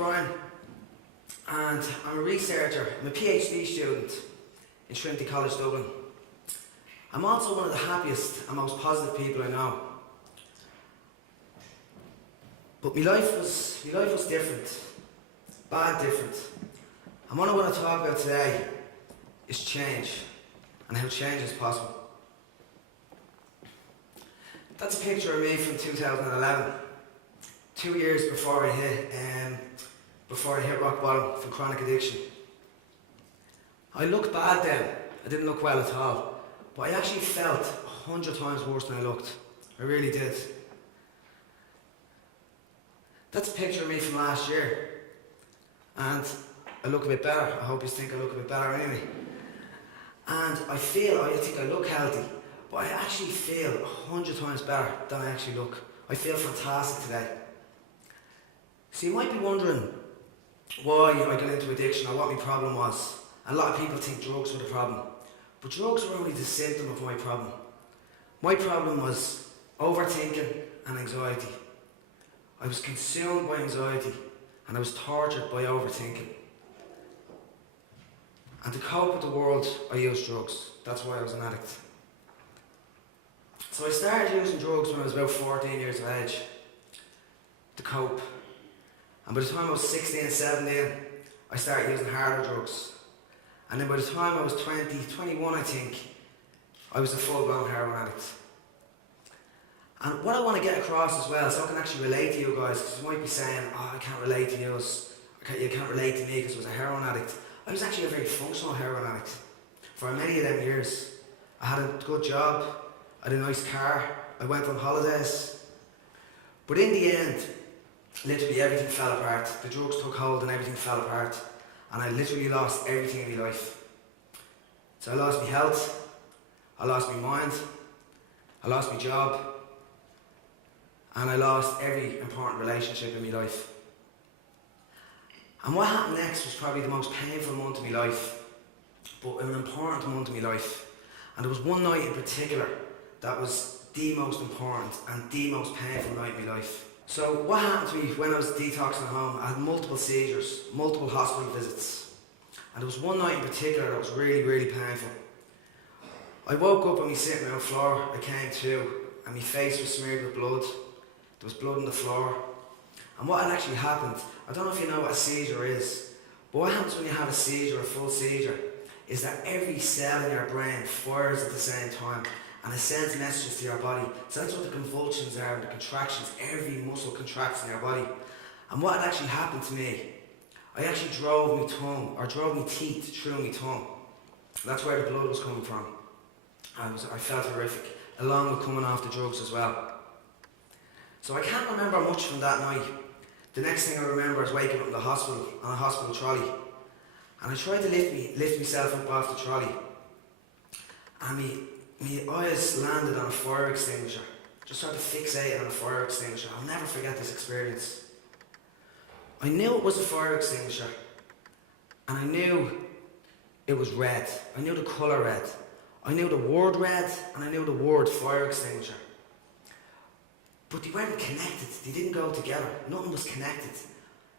Brian, and I'm a researcher. I'm a PhD student in Trinity College, Dublin. I'm also one of the happiest and most positive people I know. But my life was different, bad different. And what I want to talk about today is change, and how change is possible. That's a picture of me from 2011, 2 years before I hit rock bottom from chronic addiction. I looked bad then. I didn't look well at all, but I actually felt 100 times worse than I looked. I really did. That's a picture of me from last year, and I look a bit better. I hope you think I look a bit better anyway. And I think I look healthy, but I actually feel 100 times better than I actually look. I feel fantastic today. So you might be wondering why I got into addiction or what my problem was. And a lot of people think drugs were the problem. But drugs were only the symptom of my problem. My problem was overthinking and anxiety. I was consumed by anxiety and I was tortured by overthinking. And to cope with the world, I used drugs. That's why I was an addict. So I started using drugs when I was about 14 years of age to cope. And by the time I was 16, 17, I started using harder drugs. And then by the time I was 20, 21 I think, I was a full-blown heroin addict. And what I want to get across as well, so I can actually relate to you guys, because you might be saying, oh, I can't relate to you, you can't relate to me because I was a heroin addict. I was actually a very functional heroin addict for many of them years. I had a good job, I had a nice car, I went on holidays. But in the end, literally everything fell apart. The drugs took hold and everything fell apart. And I literally lost everything in my life. So I lost my health, I lost my mind, I lost my job, and I lost every important relationship in my life. And what happened next was probably the most painful month of my life, but an important month of my life. And there was one night in particular that was the most important and the most painful night of my life. So what happened to me when I was detoxing at home, I had multiple seizures, multiple hospital visits. And there was one night in particular that was really, really painful. I woke up on my sitting room floor, I came to, and my face was smeared with blood. There was blood on the floor. And what had actually happened, I don't know if you know what a seizure is, but what happens when you have a seizure, a full seizure, is that every cell in your brain fires at the same time and it sends messages to your body. So that's what the convulsions are, the contractions, every muscle contracts in your body. And what had actually happened to me, I actually drove my teeth through my tongue. That's where the blood was coming from. I felt horrific, along with coming off the drugs as well. So I can't remember much from that night. The next thing I remember is waking up in the hospital, on a hospital trolley. And I tried to lift myself up off the trolley. And my eyes landed on a fire extinguisher. Just sort of fixated on a fire extinguisher. I'll never forget this experience. I knew it was a fire extinguisher. And I knew it was red. I knew the colour red. I knew the word red, and I knew the word fire extinguisher. But they weren't connected. They didn't go together. Nothing was connected.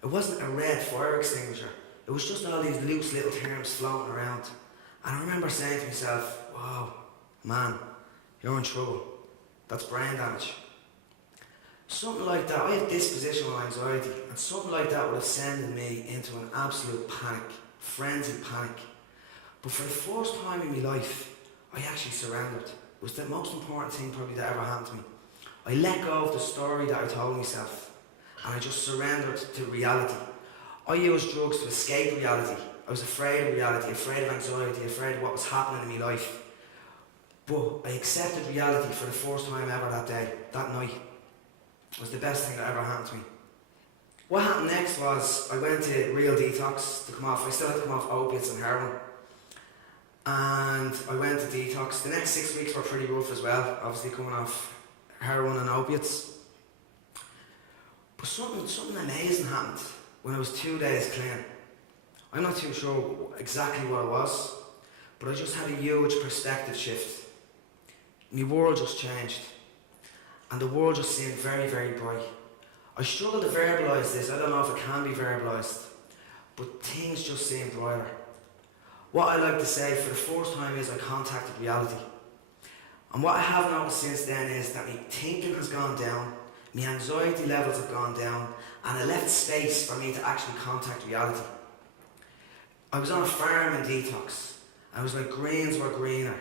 It wasn't a red fire extinguisher. It was just all these loose little terms floating around. And I remember saying to myself, wow, man, you're in trouble. That's brain damage. Something like that, I have dispositional anxiety, and something like that would have sent me into an absolute panic, frenzied panic. But for the first time in my life, I actually surrendered. It was the most important thing probably that ever happened to me. I let go of the story that I told myself, and I just surrendered to reality. I used drugs to escape reality. I was afraid of reality, afraid of anxiety, afraid of what was happening in my life. But I accepted reality for the first time ever that day, that night. It was the best thing that ever happened to me. What happened next was I went to real detox to come off. I still had to come off opiates and heroin. And I went to detox. The next 6 weeks were pretty rough as well, obviously coming off heroin and opiates. But something amazing happened when I was 2 days clean. I'm not too sure exactly what it was, but I just had a huge perspective shift. My world just changed, and the world just seemed very, very bright. I struggle to verbalise this, I don't know if it can be verbalised, but things just seem brighter. What I like to say for the first time is I contacted reality. And what I have noticed since then is that my thinking has gone down, my anxiety levels have gone down, and it left space for me to actually contact reality. I was on a farm in Detox, and it was like greens were greener.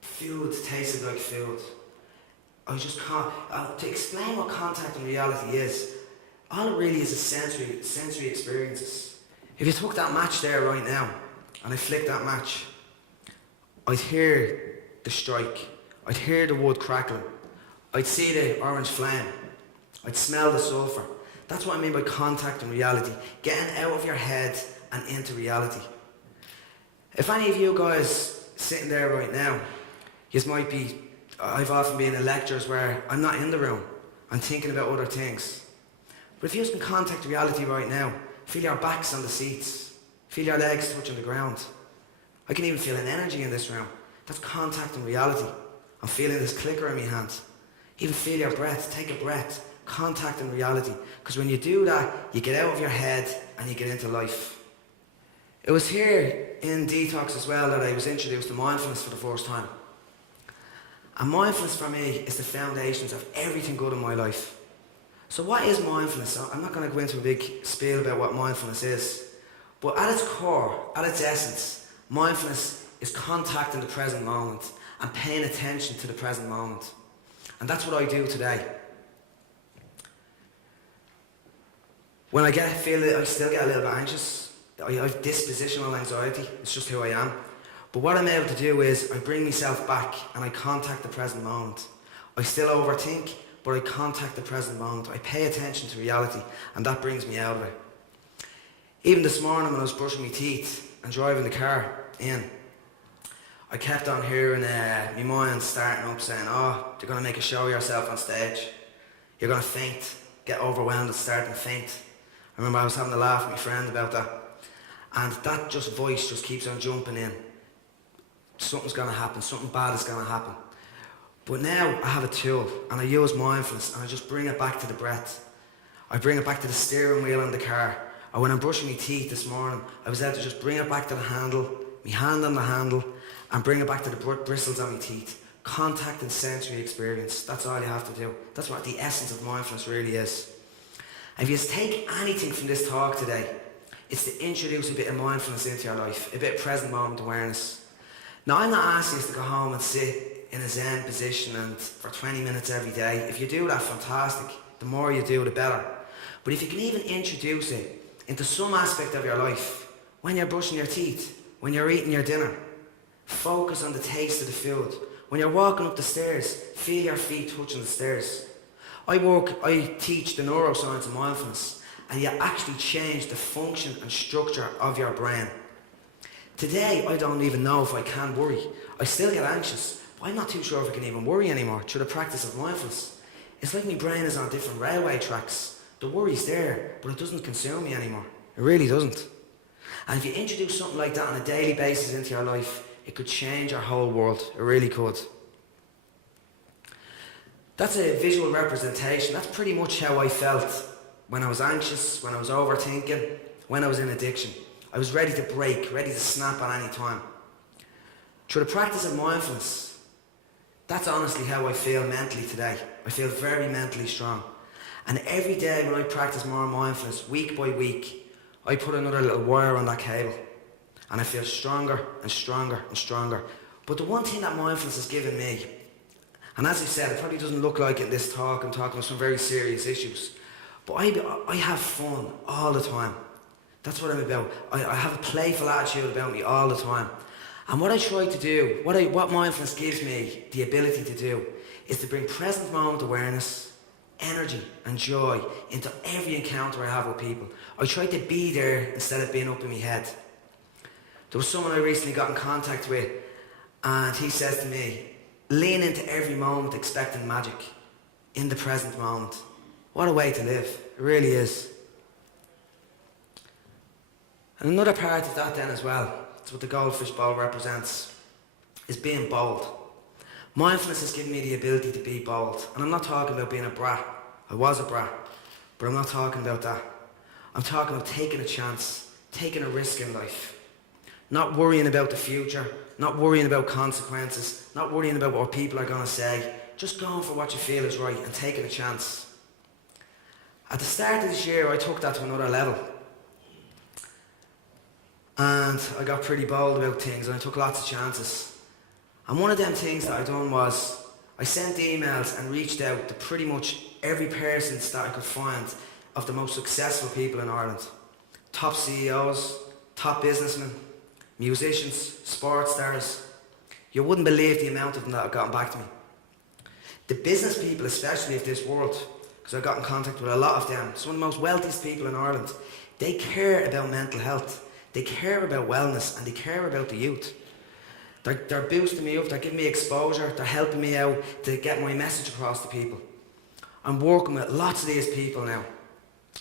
Food tasted like food. I just can't, to explain what contacting reality is, all it really is sensory experiences. If you took that match there right now, and I flicked that match, I'd hear the strike, I'd hear the wood crackling, I'd see the orange flame, I'd smell the sulphur. That's what I mean by contacting reality, getting out of your head and into reality. If any of you guys sitting there right now, you might be, I've often been in lectures where I'm not in the room, I'm thinking about other things. But if you can contact reality right now, feel your backs on the seats, feel your legs touching the ground. I can even feel an energy in this room. That's contacting reality. I'm feeling this clicker in my hand. Even feel your breath, take a breath, contacting reality. Because when you do that, you get out of your head and you get into life. It was here in Detox as well that I was introduced to mindfulness for the first time. And mindfulness for me is the foundations of everything good in my life. So what is mindfulness? I'm not going to go into a big spiel about what mindfulness is. But at its core, at its essence, mindfulness is contacting the present moment and paying attention to the present moment. And that's what I do today. When I feel it, I still get a little bit anxious. I have dispositional anxiety. It's just who I am. But what I'm able to do is I bring myself back and I contact the present moment. I still overthink, but I contact the present moment. I pay attention to reality, and that brings me out of it. Even this morning when I was brushing my teeth and driving the car in, I kept on hearing my mind starting up saying, oh, you're going to make a show of yourself on stage. You're going to faint, get overwhelmed and start to faint. I remember I was having a laugh with my friend about that. And that voice just keeps on jumping in. Something's going to happen, something bad is going to happen. But now I have a tool and I use mindfulness and I just bring it back to the breath. I bring it back to the steering wheel in the car. Or when I'm brushing my teeth this morning, I was able to just bring it back to the handle, my hand on the handle, and bring it back to the bristles on my teeth. Contact and sensory experience. That's all you have to do. That's what the essence of mindfulness really is. And if you take anything from this talk today, it's to introduce a bit of mindfulness into your life, a bit of present moment awareness. Now, I'm not asking you to go home and sit in a Zen position and for 20 minutes every day. If you do that, fantastic. The more you do, the better. But if you can even introduce it into some aspect of your life, when you're brushing your teeth, when you're eating your dinner, focus on the taste of the food. When you're walking up the stairs, feel your feet touching the stairs. I teach the neuroscience of mindfulness, and you actually change the function and structure of your brain. Today, I don't even know if I can worry. I still get anxious, but I'm not too sure if I can even worry anymore through the practice of mindfulness. It's like my brain is on different railway tracks. The worry's there, but it doesn't consume me anymore. It really doesn't. And if you introduce something like that on a daily basis into your life, it could change your whole world. It really could. That's a visual representation. That's pretty much how I felt when I was anxious, when I was overthinking, when I was in addiction. I was ready to break, ready to snap at any time. Through the practice of mindfulness, that's honestly how I feel mentally today. I feel very mentally strong. And every day when I practice more mindfulness, week by week, I put another little wire on that cable. And I feel stronger and stronger and stronger. But the one thing that mindfulness has given me, and as I said, it probably doesn't look like it in this talk, I'm talking about some very serious issues, but I have fun all the time. That's what I'm about. I have a playful attitude about me all the time. And what I try to do, what mindfulness gives me the ability to do, is to bring present moment awareness, energy and joy into every encounter I have with people. I try to be there instead of being up in my head. There was someone I recently got in contact with, and he says to me, lean into every moment expecting magic in the present moment. What a way to live. It really is. And another part of that then as well, it's what the goldfish bowl represents, is being bold. Mindfulness has given me the ability to be bold. And I'm not talking about being a brat. I was a brat. But I'm not talking about that. I'm talking about taking a chance, taking a risk in life. Not worrying about the future, not worrying about consequences, not worrying about what people are going to say. Just going for what you feel is right and taking a chance. At the start of this year, I took that to another level. And I got pretty bold about things and I took lots of chances. And one of them things that I done was I sent emails and reached out to pretty much every person that I could find of the most successful people in Ireland. Top CEOs, top businessmen, musicians, sports stars. You wouldn't believe the amount of them that have gotten back to me. The business people, especially of this world, because I got in contact with a lot of them, some of the most wealthiest people in Ireland, they care about mental health. They care about wellness and they care about the youth. They're boosting me up, they're giving me exposure, they're helping me out to get my message across to people. I'm working with lots of these people now.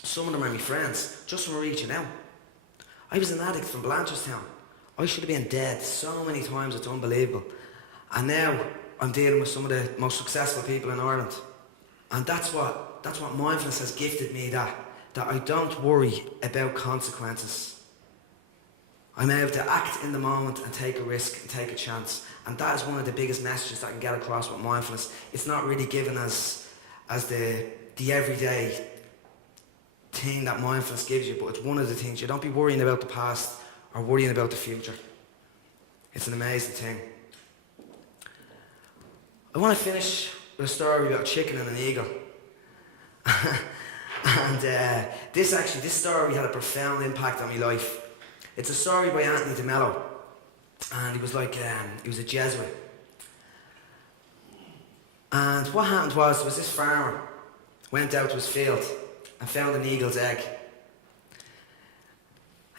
Some of them are my friends, just from reaching out. I was an addict from Blanchardstown. I should have been dead so many times, it's unbelievable. And now I'm dealing with some of the most successful people in Ireland. And that's what mindfulness has gifted me, that I don't worry about consequences. I'm able to act in the moment and take a risk and take a chance. And that is one of the biggest messages that I can get across with mindfulness. It's not really given as the everyday thing that mindfulness gives you, but it's one of the things. You don't be worrying about the past or worrying about the future. It's an amazing thing. I want to finish with a story about a chicken and an eagle. And this story had a profound impact on my life. It's a story by Anthony de Mello, and he was a Jesuit. And what happened was this farmer went out to his field and found an eagle's egg.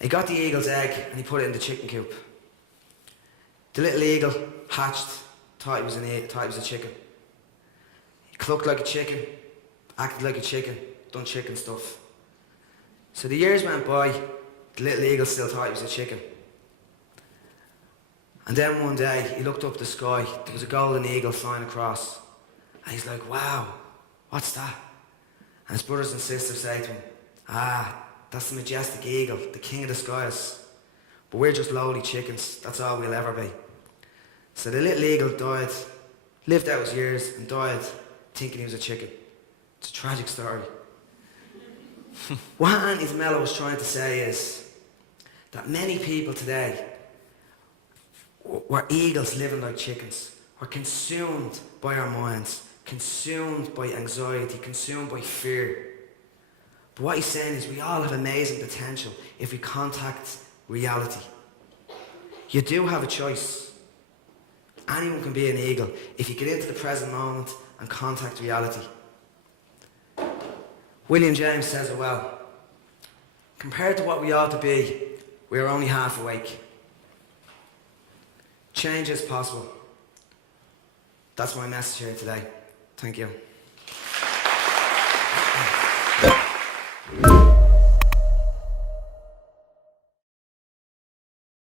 He got the eagle's egg and he put it in the chicken coop. The little eagle hatched, thought he was a chicken. He clucked like a chicken, acted like a chicken, done chicken stuff. So the years went by. The little eagle still thought he was a chicken. And then one day, he looked up at the sky. There was a golden eagle flying across. And he's like, wow, what's that? And his brothers and sisters say to him, that's the majestic eagle, the king of the skies. But we're just lowly chickens. That's all we'll ever be. So the little eagle died, lived out his years, and died thinking he was a chicken. It's a tragic story. What Anthony de Mello was trying to say is that many people today were eagles living like chickens. We're consumed by our minds, consumed by anxiety, consumed by fear. But what he's saying is we all have amazing potential if we contact reality. You do have a choice. Anyone can be an eagle if you get into the present moment and contact reality. William James says it well. Compared to what we ought to be, we are only half awake. Change is possible. That's my message here today. Thank you.